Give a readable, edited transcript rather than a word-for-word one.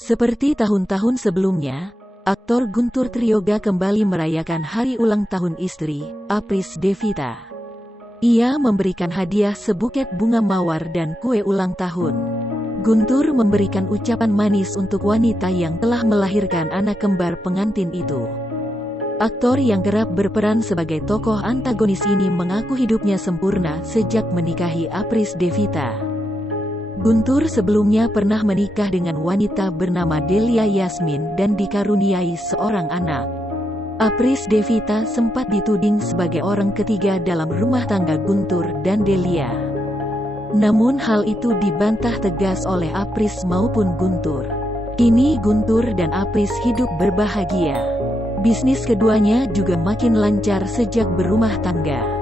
Seperti tahun-tahun sebelumnya, aktor Guntur Trioga kembali merayakan hari ulang tahun istri, Apris Devita. Ia memberikan hadiah sebuket bunga mawar dan kue ulang tahun. Guntur memberikan ucapan manis untuk wanita yang telah melahirkan anak kembar pengantin itu. Aktor yang kerap berperan sebagai tokoh antagonis ini mengaku hidupnya sempurna sejak menikahi Apris Devita. Guntur sebelumnya pernah menikah dengan wanita bernama Delia Yasmin dan dikaruniai seorang anak. Apris Devita sempat dituding sebagai orang ketiga dalam rumah tangga Guntur dan Delia. Namun hal itu dibantah tegas oleh Apris maupun Guntur. Kini Guntur dan Apris hidup berbahagia. Bisnis keduanya juga makin lancar sejak berumah tangga.